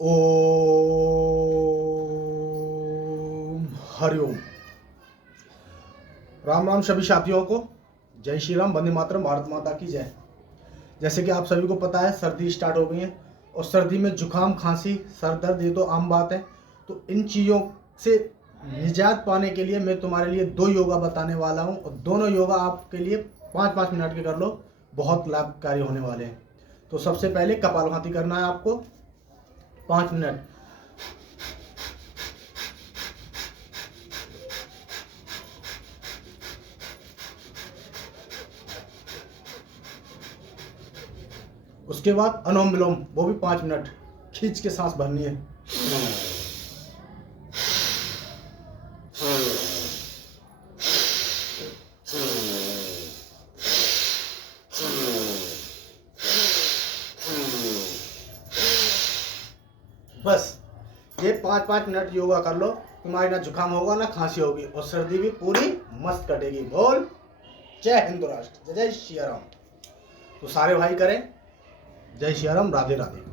ओम हरिओम। राम राम सभी साथियों को। जय श्री राम, वंदे मातरम, भारत माता की जय। जैसे कि आप सभी को पता है, सर्दी स्टार्ट हो गई है और सर्दी में जुकाम, खांसी, सर दर्द ये तो आम बात है। तो इन चीज़ों से निजात पाने के लिए मैं तुम्हारे लिए 2 योगा बताने वाला हूँ और दोनों योगा आपके लिए 5-5 मिनट के कर लो, बहुत लाभकारी होने वाले हैं। तो सबसे पहले कपालभाति करना है आपको 5 मिनट। उसके बाद अनुलोम विलोम, वो भी 5 मिनट खींच के सांस भरनी है। बस ये 5-5 मिनट योगा कर लो, तुम्हारी ना जुकाम होगा ना खांसी होगी और सर्दी भी पूरी मस्त कटेगी। बोल जय हिंद राष्ट्र, जय जय श्री राम। तो सारे भाई करें। जय श्री राम, राधे राधे।